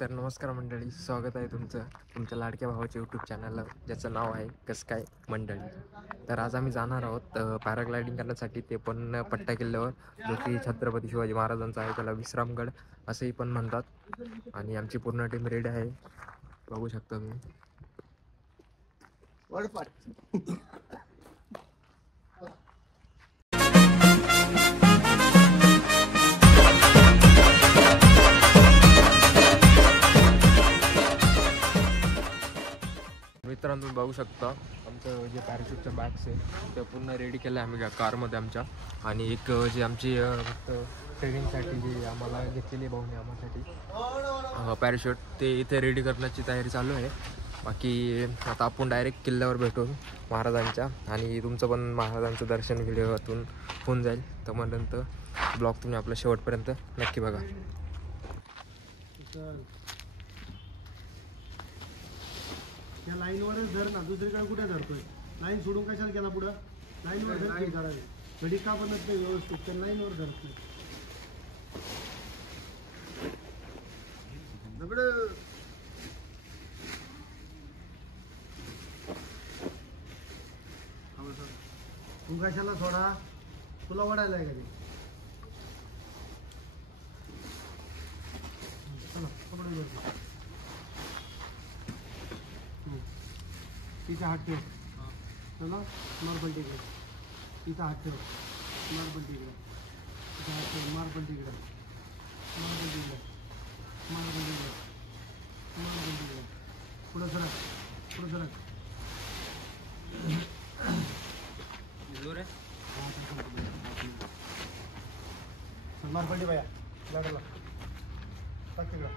तर नमस्कार मंडळी, स्वागत आहे तुमच्या लाडक्या भावाच्या यूट्यूब चॅनलला, ज्याचं नाव आहे कसं काय मंडळी. तर आज आम्ही जाणार आहोत पॅराग्लायडिंग करण्यासाठी, ते पण पट्टा किल्ल्यावर, जो की छत्रपती शिवाजी महाराजांचा आहे. त्याला विश्रामगड असंही पण म्हणतात. आणि आमची पूर्ण टीम रेडी आहे, बघू शकता तुम्ही. मित्रांनो, तुम्ही बघू शकता आमचं जे पॅराशूटचं बॅग्स आहे ते पूर्ण रेडी केलं आहे आम्ही कारमध्ये आमच्या. आणि एक जे आमची ट्रेनिंगसाठी जे आम्हाला घेतलेली भाऊने आम्हासाठी पॅराशूट, ते इथे रेडी करण्याची तयारी चालू आहे. बाकी आता आपण डायरेक्ट किल्ल्यावर भेटू महाराजांच्या, आणि तुमचं पण महाराजांचं दर्शन व्हिडिओतून होऊन जाईल. तर मग नंतर ब्लॉग तुम्ही आपल्या शेवटपर्यंत नक्की बघा. या लाईनवरच धर ना, दुसरीकडे कुठे धरतोय? लाईन सोडून कशाला गेला पुढं? लाईनवर धर करावी. घडी का बनत नाही व्यवस्थित? त्या लाईनवर धरतोय. तू कशाला सोडा? तुला वडायला आहे का ते? चला कपडे घेऊ. तिचा हात ठेव. चला मार्बल तिकडे. तिचा हात ठेव. मार्बल तिकडे. तिचा हात ठेव. मार्बल तिकडे. मार्बल तिकडे. मार्बल तिकडे. मार्बल तिकडे. पुढं सरक. पुढं सरक. जोर आहे. मार्बल टी बाया गाडीला टाक तिकडं.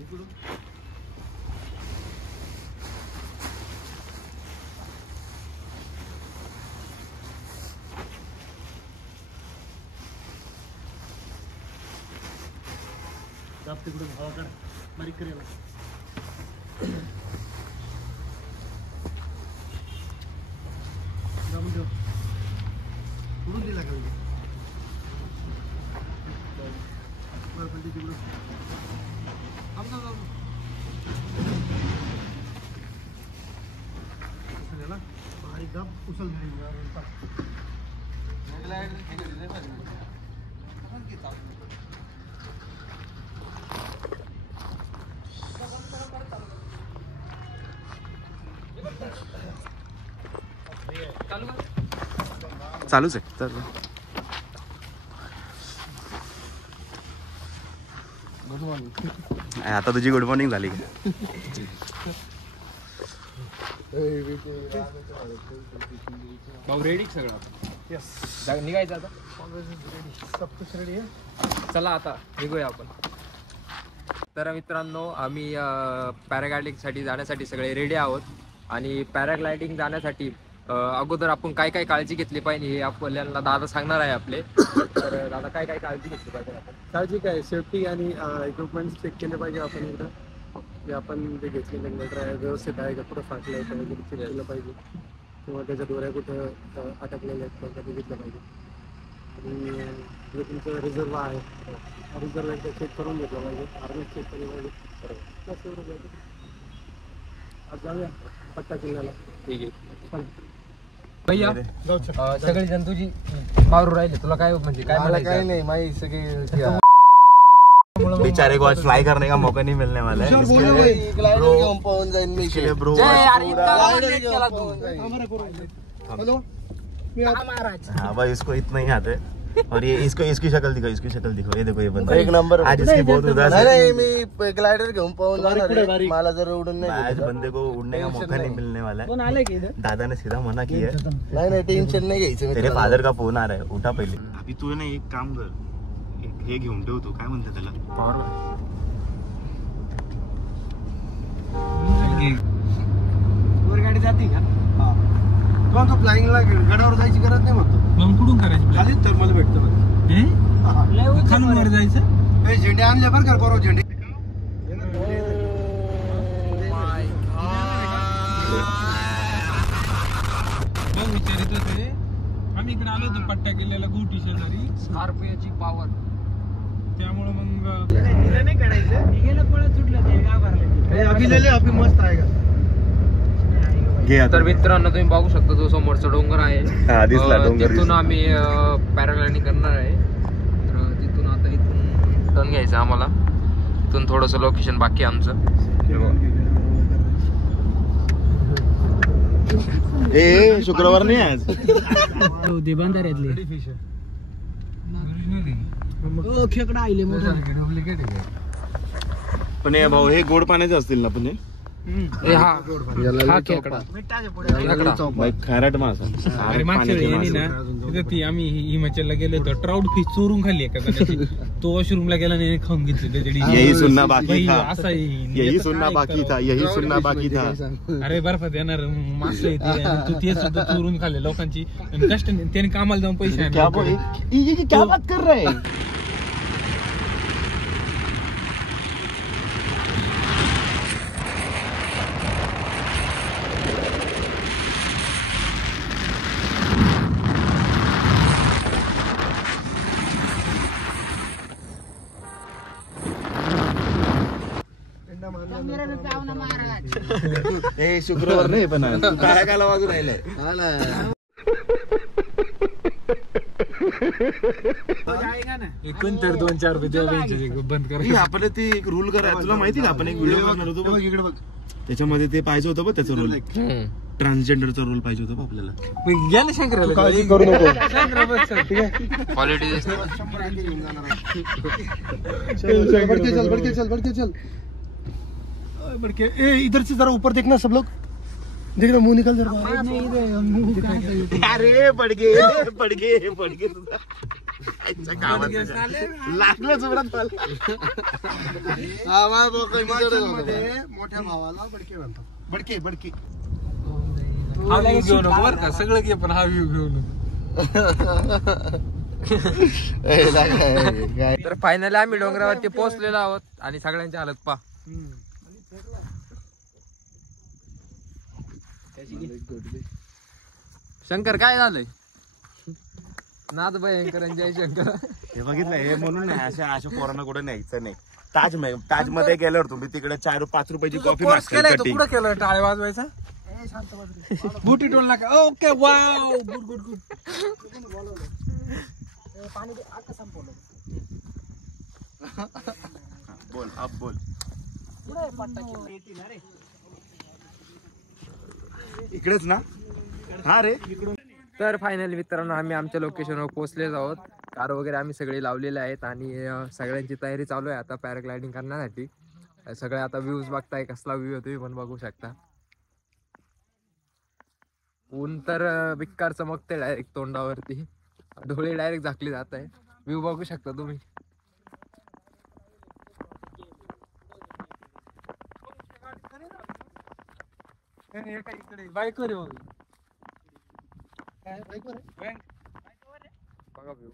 इकडून दाब तिकडून हवा काढ, बारीक करेल. दाबून ठेव. उडून दिला का बरं तिकडून ना बारीक दाब उचल. चालूच आहे. तर आता तुझी गुड मॉर्निंग झाली का? भाऊ रेडी सगळं? यस, निघायचं आता. सब कुछ रेडी आहे. चला आता निघूया आपण. तर मित्रांनो, आम्ही पॅराग्लायडिंगसाठी जाण्यासाठी सगळे रेडी आहोत. आणि पॅराग्लायडिंग जाण्यासाठी अगोदर आपण काय काय काळजी घेतली पाहिजे हे आपल्याला दादा सांगणार आहे आपले. तर दादा, काय काय काळजी घेतली पाहिजे आपण? काळजी काय, सेफ्टी आणि इक्विपमेंट्स चेक केले पाहिजे आपण एकदा. जे आपण जे घेतलेले मोटर आहे व्यवस्थित आहे का, कुठं फाटलं आहे का वगैरे चेक केलं पाहिजे. किंवा त्याच्या दोऱ्या कुठं अटकलेल्या आहेत का बघितलं पाहिजे. आणि जे तुमचं रिझर्व आहे, रिझर्व एकदा चेक करून घेतलं पाहिजे. हार्नेस चेक केलं पाहिजे. आज जाऊया पट्टा किल्ल्याला. ठीक आहे भैया. सगळे जण तुझी मारू राहिले, तुला काय म्हणजे काय म्हणायचं? काय नाही, माही सगळे बेचारे को आज फ्लाई करने का मौका नहीं मिलने वाला है. ब्रो हाँ भाई, इसको इतना ही आता है. और ये इसकी शक्ल दिखो, इसकी शक्ल दिखो. ये देखो, ये बंदा एक नंबर. आज इसकी बहुत उदास है. नाही, मी ग्लाइडर घेऊन पाहून मला जर उडून नाही. आज बंदे को उड़ने का मौका नहीं मिलने वाला है. दादा ने सीधा मना किया है. नाही टेन्शन नाही घ्यायचं. तेरे फादर का फोन आ रहा है, उठा पहिले. अभी तू ना एक काम कर, हे घेऊन ठेव. तो काय म्हणते त्याला, वर गाडी जाते का? हा, तो फ्लाइंगला गडावर जायची गरज नाही म्हणतो. मग कुठून करायचं? खालीच तर मला भेटतं. खालून वर जायचं. झेंडे आणले बरं का, बरोबर झेंडे. विचारित होते आम्ही इकडे आलो होतो पट्टा केलेला गोटी शेजारी. स्कॉर्पिओची पॉवर त्यामुळे मग अभी मस्त आहे का घे आता. तर मित्रांनो तुम्ही बघू शकता जो समोरचा डोंगर आहे हा, दिसला डोंगर तिथून दिसला. आम्ही पॅराग्लायडिंग करणार आहे. तर तिथून आता इथून टर्न घ्यायचं आम्हाला. इथून थोडंसं लोकेशन बाकी आहे आमचं. ए शुक्रवार नाही आज. खेकडा आले पण हे भाऊ हे गोड पाण्याचे असतील ना पण हे हा खेकडा. बाई, खारट मासा. अरे मागच्या वेळी यांनी ना तिथं ती आम्ही हिमाचलला गेलो होतो ट्राउट फिश चोरून खाल्ली एका जणाची. तो वॉशरूमला गेला आणि खाऊन घेतली. यही सुनना बाकी था. असा यही सुनना बाकी था. यही सुनना बाकी था. अरे बर्फात येणार मासे येते आणि तू ते सुद्धा चोरून खाल्ले लोकांची. आणि कष्ट त्याने कामाला जाऊन पैसे क्या आणले. ये क्या बात कर रहे हैं? हे शुक्रवार नाही पण आज. तू काय काला वाजून राहिलाय. कोणतर 2-4 रुपये द्या बंद कर. हे आपलं ते एक रूल करा. तुला माहिती का आपण एक व्हिडिओ करणार होतो बघ. इकडे बघ. त्याच्यामध्ये ते पाहिजे होतं बघ त्याचा रोल. ट्रान्सजेंडरचा रोल पाहिजे होता बघ आपल्याला. घ्या ना शंकर करू नको क्वालिटी चल बड़के ए इधर से जरा ऊपर देखना सब लोग. देखना मुंह निकल जरा. अरे पडगे तुझा लागलं जोरात मला. मोठ्या भावाला बडके म्हणतात. बडके हा व्ह्यू घेऊ नको बरं का. सगळं घे पण हा व्ह्यू घेऊ नको. तर फायनली आम्ही डोंगरावरती पोहोचलेलो आहोत आणि सगळ्यांची हालत पा. शंकर काय झालंय. नाद भयंकर जय शंकर. हे बघितलं हे म्हणून नाही अशा पोरांना कुठे न्यायचं नाही. ताज मध्ये गेल्यावर तुम्ही तिकडे 4-5 रुपयाची कॉफी कुठं केलं टाळे वाजवायचा. बुटी टोल नका. ओके वाव गुड बोल अब बोल. इकडेच ना. हा रे तर फायनली मित्रांनो आम्ही आमच्या लोकेशनवर पोहोचलेच आहोत. कार वगैरे आम्ही सगळे लावलेले आहेत आणि सगळ्यांची तयारी चालू आहे आता पॅराग्लायडिंग करण्यासाठी. सगळे आता व्ह्यूज बघताय. कसला व्ह्यू तुम्ही पण बघू शकता. ऊन तर बिक्कार चमकते डायरेक्ट तोंडावरती. डोळे डायरेक्ट झाकले जात आहे. व्ह्यू बघू शकता तुम्ही. बाईकवर आहे बघा व्ह्यू.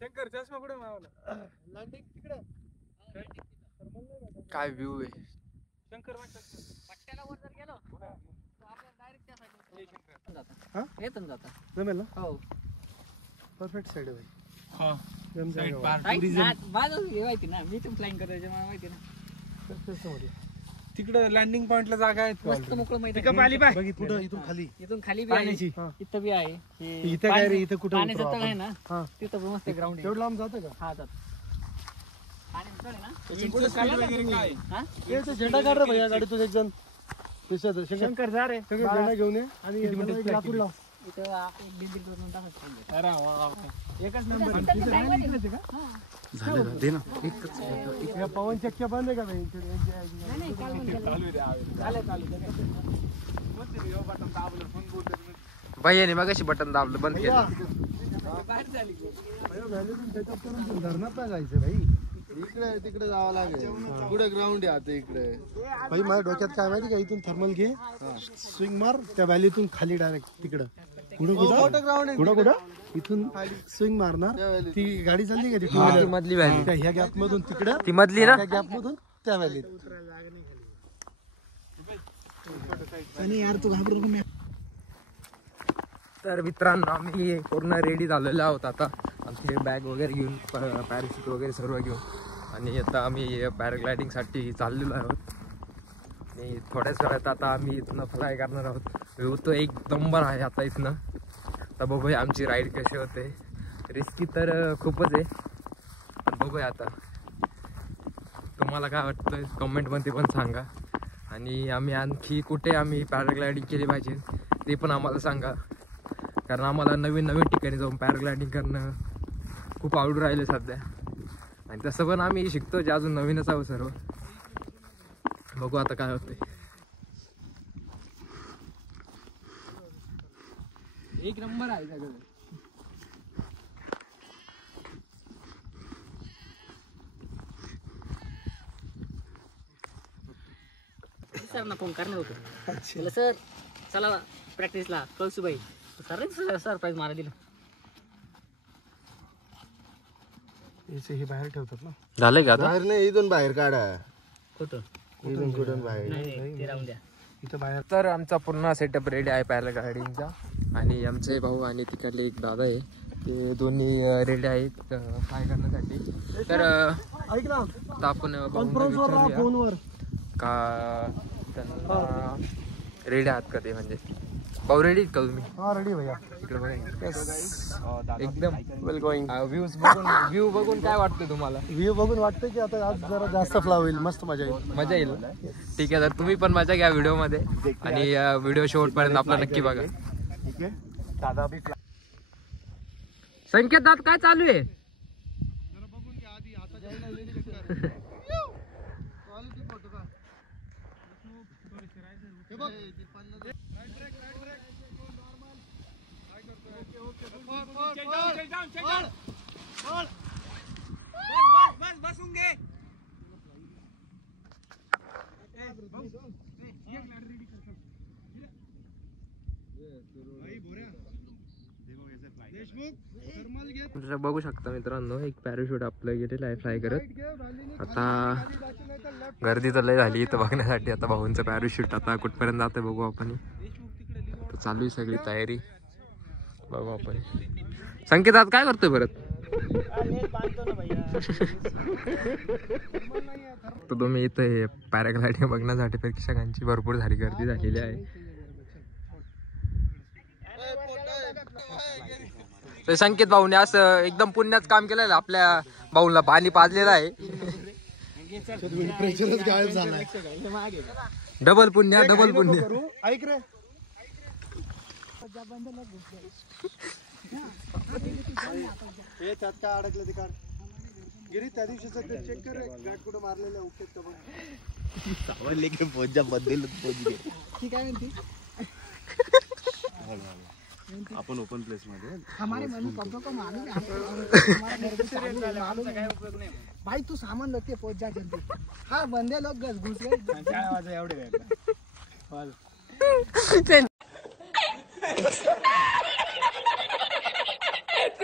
शंकर चष्मा कुठे मावला. काय व्ह्यू आहे. शंकर जमेल ना. हो परफेक्ट साईड आहे भाई. तिकडे लँडिंग पॉइंटला जागा आहेत. इथून खाली इथून खाली बी पाण्याची. आहे, इथं बी आहे. इथं काय रे इथं कुठं पाण्याचं उतरू तळ आहे आपण? ना हा. तिथं पण मस्त ग्राउंड आहे. तेवढं लांब जातं का? हा जात पाण्याचं तळ आहे ना तुमचं speed वगैरे काय? हा? ते झेंडा काढ रे भैया गाडीतून एक जण. शंकर जा रे झेंडा घेऊन ये आणि लाकूड लाव. इथं एक बिल्डिंग करून टाकायचं. अरे वा वा. एकच नंबर. झालं दे ना. या पवन चक्क्या बंद आहे का भाई? नाही काल पण भैयाने मग अशी बटन दाबलं बंद केलं. धरणात नाही जायचं भाई. तिकडे जावं लागेल. पुढे ग्राउंड आहे आता इकडे. भाई माझ्या डोक्यात काय माहिती का इथून थर्मल घे स्विंग मार त्या व्हॅलीतून खाली डायरेक्ट तिकडं कुठं इथून स्विंग मारणार. ती गाडी चालली का ती टू व्हीलर मधली व्हॅली. ह्या गॅप मधून तिकडं ती मधली ना. त्या गॅप मधून त्या व्हॅलीत तर मित्रांनो आम्ही पूर्ण रेडी झालेलो आहोत आता. आमचे बॅग वगैरे घेऊन पॅराशूट वगैरे सर्व घेऊन आणि आता आम्ही पॅराग्लायडिंगसाठी चाललेलो आहोत. आणि थोड्याच वेळात आता आम्ही इथनं फ्लाय करणार आहोत. व्ह्यू तो एक नंबर आहे आता इथनं. आता बघूया आमची राईड कशी होते. रिस्की तर खूपच आहे, पण बघूया आता. तुम्हाला काय वाटतं कमेंटमध्ये पण सांगा. आणि आम्ही आणखी कुठे आम्ही पॅराग्लायडिंग केली पाहिजे ते पण आम्हाला सांगा, कारण आम्हाला नवीन नवीन ठिकाणी जाऊन पॅराग्लायडिंग करणं खूप आवडून राहिलं सध्या. आणि तसं पण आम्ही शिकतो जे अजून नवीनच आहोत सर्व. बघू आता काय होते. एक नंबर आहे सगळं. सर फोन करणार होतो. म्हटलं सर चला प्रॅक्टिसला कळसूबाई. सर सरप्राईज मारा दिलं. हे बाहेर ठेवतात ना. झालंय का आता? बाहेर नाही, इथून बाहेर काढा. कुठं इथून कुठून बाहेर. नाही ते राहून द्या. इथं बाहेर. तर आमचा पूर्ण सेटअप रेडी आहे पॅराग्लायडिंगचा. आणि आमचे भाऊ आणि तिकडले एक दादा आहे, ते दोन्ही रेडी आहेत फ्लाय करण्यासाठी. तर ऐक ना, आता आपण कॉन्फरन्सवर राहा फोनवर. का त्यांना रेडी आहात का ते, म्हणजे भाऊ रेडी आहेत का तुम्ही? हा रेडी भैया. इकडे बघा एकदम वेल गोईंग. व्ह्यू बघून काय वाटतं तुम्हाला? व्ह्यू बघून वाटतं की आता आज जरा जास्त फ्ला होईल. मस्त मजा येईल. मजा येईल. ठीक आहे, तर तुम्ही पण मजा घ्या व्हिडिओमध्ये आणि व्हिडिओ शेवटपर्यंत आपला नक्की बघा. ठीक आहे दादा बी. संकेत दादा काय चालू आहे? बघू शकता मित्रांनो, एक पॅराशूट आपलं गेलेलं आहे फ्लाय करत. आता गर्दी तर लय झाली इथं बघण्यासाठी. आता भाऊंचं पॅराशूट आता कुठपर्यंत जातं बघू आपण. चालू आहे सगळी तयारी, बघू आपण. संकेत आज काय करतोय परत? तर तुम्ही इथं हे पॅराग्लायडिंग बघण्यासाठी प्रेक्षकांची भरपूर झाली गर्दी झालेली आहे. तर संकेत भाऊने असं एकदम पुण्याचं काम केलेलं. आपल्या भाऊला पाणी पाजलेलं आहे. प्रेशरच गायब झालाय. डबल पुण्य, डबल पुण्य. ऐक रे, हे त्यात काय अडकलं ते काढ. गिरी त्या दिवशीच चेक कर गाठ कुठं मारलेलं ओके का बघ. सावरले की पोजा बदल पोजगे. ठीक आहे म्हणती. आपण ओपन प्लेस मध्ये हमारे मम्मी पापा को मालूम है हमारे उपयोग नहीं भाई. तू सामान लेके पहुंच जा जल्दी. हाँ बंदे लोग घुस गए.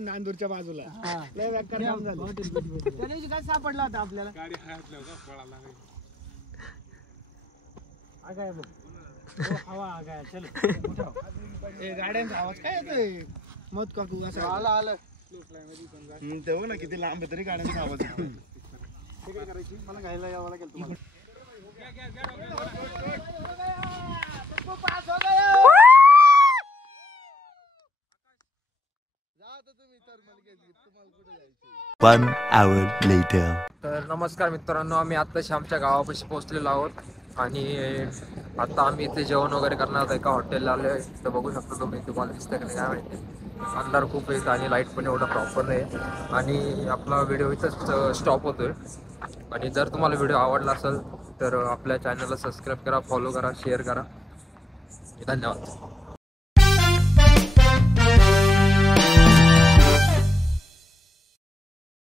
नांदूरच्या बाजूला लय व्याकार काम झालं. त्या दिवशी काय सापडला होता आपल्याला? गाडी आगाय बघ. हवा आगाय. चल गाड्यांचा आवाज काय येतोय? मत काकू असं आलं. ते बघ ना किती लांब आहे तरी गाड्यांचा आवाज येतो. तिकडे करायची मला घ्यायला यावं लागेल तुम्हाला. One hour later. तर नमस्कार मित्रांनो, आम्ही आत्ताच आमच्या गावापाशी पोहोचलेलो आहोत. आणि आता आम्ही इथे जेवण वगैरे करणार आहोत. एका हॉटेलला आलो आहे. तर बघू शकतो तुम्ही, तुम्हाला दिसतं की नाही काय माहिती. अंधार खूप येत आणि लाईट पण एवढा प्रॉपर नाही. आणि आपला व्हिडिओ इथंच स्टॉप होतोय. आणि जर तुम्हाला व्हिडिओ आवडला असेल तर आपल्या चॅनलला सबस्क्राईब करा, फॉलो करा, शेअर करा. धन्यवाद.